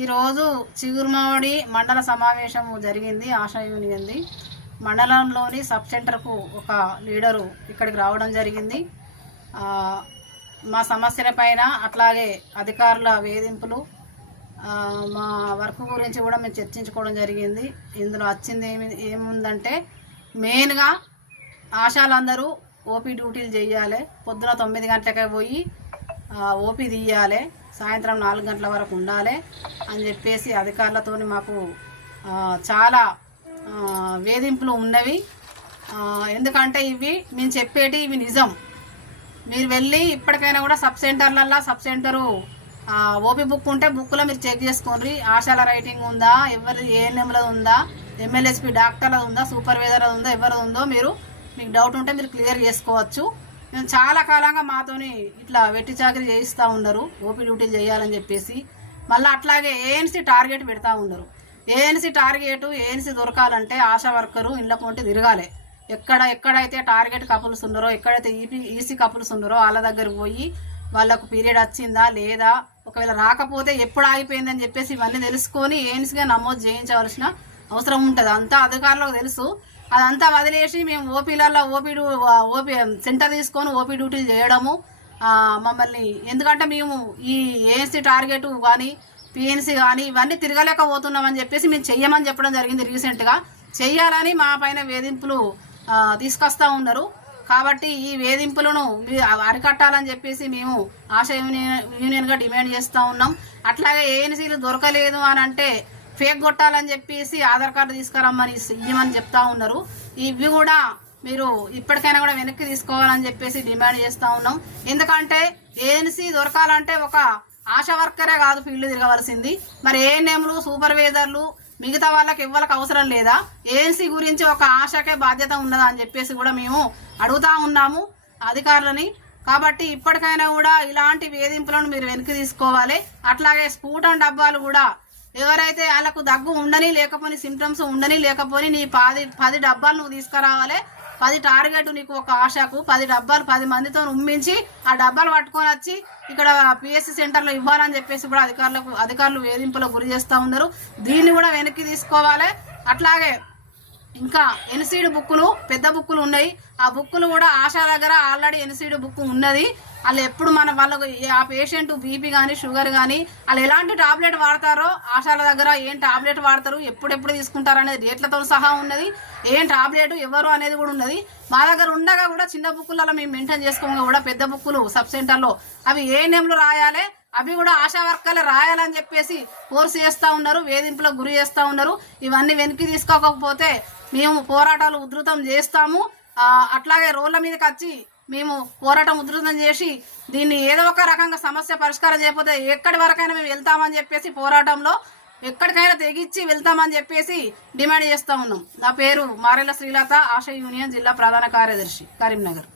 ఈరోజు చిగురుమావడి మండల సమావేశం జరిగింది ఆశా యూనియన్ది. మండలంలోని సబ్ సెంటర్కు ఒక లీడరు ఇక్కడికి రావడం జరిగింది. మా సమస్యల పైన అట్లాగే అధికారుల వేధింపులు మా వర్క్ గురించి కూడా మేము చర్చించుకోవడం జరిగింది. ఇందులో వచ్చింది ఏమి ఏముందంటే మెయిన్గా ఆశాలందరూ ఓపీ డ్యూటీలు చేయాలి. పొద్దున తొమ్మిది గంటలకే పోయి ఓపీ తీయాలి. సాయంత్రం నాలుగు గంటల వరకు ఉండాలి అని చెప్పేసి అధికారులతోని మాకు చాలా వేధింపులు ఉన్నవి. ఎందుకంటే ఇవి మేము చెప్పేటి ఇవి నిజం. మీరు వెళ్ళి ఇప్పటికైనా కూడా సబ్ సెంటర్లల్లో సబ్ సెంటరు ఓపీ బుక్ ఉంటే బుక్లో మీరు చెక్ చేసుకోండి. ఆశాల రైటింగ్ ఉందా? ఎవరి ఏఎన్ఎంలో ఉందా? ఎమ్మెల్యేస్పీ డాక్టర్లది ఉందా? సూపర్వైజర్ ఉందా? ఎవరు ఉందో మీరు మీకు డౌట్ ఉంటే మీరు క్లియర్ చేసుకోవచ్చు. చాలా కాలంగా మాతోని ఇట్లా వెట్టి చాకరీ చేయిస్తూ ఉన్నారు ఓపీ డ్యూటీలు చేయాలని చెప్పేసి మళ్ళీ అట్లాగే ఏఎన్సీ టార్గెట్ పెడతా ఉన్నారు ఏఎన్సీ టార్గెట్ ఏఎన్సీ దొరకాలంటే ఆశా వర్కరు ఇళ్ళకు ఉంటే తిరగాలి. ఎక్కడ ఎక్కడైతే టార్గెట్ కపుల్స్ ఉన్నారో ఎక్కడైతే ఈపీ ఈసీ కపుల్స్ ఉన్నారో వాళ్ళ దగ్గరకు పోయి వాళ్ళకు పీరియడ్ వచ్చిందా లేదా ఒకవేళ రాకపోతే ఎప్పుడు ఆగిపోయిందని చెప్పేసి ఇవన్నీ తెలుసుకొని ఏఎన్సీగా నమోదు చేయించవలసిన అవసరం ఉంటుంది. అంతా అధికారులకు తెలుసు. అదంతా వదిలేసి మేము ఓపీలలో ఓపీ ఓపీ సెంటర్ తీసుకొని ఓపీ డ్యూటీలు చేయడము మమ్మల్ని. ఎందుకంటే మేము ఈ ఏఎన్సీ టార్గెట్ కానీ పిఎన్సీ కానీ ఇవన్నీ తిరగలేకపోతున్నామని చెప్పేసి మేము చెయ్యమని చెప్పడం జరిగింది రీసెంట్గా. చెయ్యాలని మా పైన వేధింపులు తీసుకొస్తూ తీసుకొస్తా ఉన్నారు. కాబట్టి ఈ వేధింపులను అరికట్టాలని చెప్పేసి మేము ఆశ యూనియన్ యూనియన్గా డిమాండ్ చేస్తూ ఉన్నాం. అట్లాగే ఏఎన్సీలు దొరకలేదు అని అంటే ఫేక్ కొట్టాలని చెప్పేసి ఆధార్ కార్డు తీసుకురమ్మని ఇవ్వమని చెప్తా ఉన్నారు. ఇవి కూడా మీరు ఇప్పటికైనా కూడా వెనక్కి తీసుకోవాలని చెప్పేసి డిమాండ్ చేస్తా ఉన్నాం. ఎందుకంటే ఏఎన్సీ దొరకాలంటే ఒక ఆశా వర్కరే కాదు ఫీల్డ్ తిరగవలసింది. మరి ఏఎన్ఎంలు సూపర్వైజర్లు మిగతా వాళ్ళకి ఇవ్వాలకు అవసరం లేదా? ఏఎన్సీ గురించి ఒక ఆశకే బాధ్యత ఉన్నదా అని చెప్పేసి కూడా మేము అడుగుతా ఉన్నాము అధికారులని. కాబట్టి ఇప్పటికైనా కూడా ఇలాంటి వేధింపులను మీరు వెనక్కి తీసుకోవాలి. అట్లాగే స్ఫూటం డబ్బాలు కూడా ఎవరైతే వాళ్ళకు దగ్గు ఉండని లేకపోని సిమ్టమ్స్ ఉండని లేకపోని నీ పది పది డబ్బాలు నువ్వు తీసుకురావాలి పది టార్గెట్ నీకు ఒక ఆశకు పది డబ్బాలు పది మందితో ఉమ్మించి ఆ డబ్బాలు పట్టుకొని వచ్చి ఇక్కడ పిఎస్సి సెంటర్లో ఇవ్వాలని చెప్పేసి కూడా అధికారులకు అధికారులు వేధింపులకు గురి చేస్తూ ఉన్నారు. దీన్ని కూడా వెనక్కి తీసుకోవాలి. అట్లాగే ఇంకా ఎన్సీడ్ బుక్కులు పెద్ద బుక్కులు ఉన్నాయి. ఆ బుక్కులు కూడా ఆశా దగ్గర ఆల్రెడీ ఎన్సీడ్ బుక్ ఉన్నది. వాళ్ళు ఎప్పుడు మన వాళ్ళకు ఆ పేషెంట్ బీపీ కానీ షుగర్ కానీ వాళ్ళు ఎలాంటి టాబ్లెట్ వాడతారో ఆశాల దగ్గర ఏం టాబ్లెట్ వాడతారు ఎప్పుడెప్పుడు తీసుకుంటారు అనేది రేట్లతో సహా ఉన్నది. ఏం టాబ్లెట్ ఎవరు అనేది కూడా ఉన్నది. మా దగ్గర ఉండగా కూడా చిన్న బుక్కులలో మేము మెయింటైన్ చేసుకోగా కూడా పెద్ద బుక్కులు సబ్ సెంటర్లో. అవి ఏ నేమ్లు రాయాలి అవి కూడా ఆశా వర్కర్లు రాయాలని చెప్పేసి ఫోర్స్ చేస్తూ ఉన్నారు వేధింపులకు గురి చేస్తూ ఉన్నారు. ఇవన్నీ వెనక్కి తీసుకోకపోతే మేము పోరాటాలు ఉధృతం చేస్తాము. అట్లాగే రోడ్ల మీదకి వచ్చి మేము పోరాటం ఉధృతం చేసి దీన్ని ఏదో ఒక రకంగా సమస్య పరిష్కారం చేయకపోతే ఎక్కడి వరకైనా మేము వెళ్తామని చెప్పేసి పోరాటంలో ఎక్కడికైనా తెగించి వెళ్తామని చెప్పేసి డిమాండ్ చేస్తూ ఉన్నాం. నా పేరు మారెల శ్రీలత ఆశా యూనియన్ జిల్లా ప్రధాన కార్యదర్శి కరీంనగర్.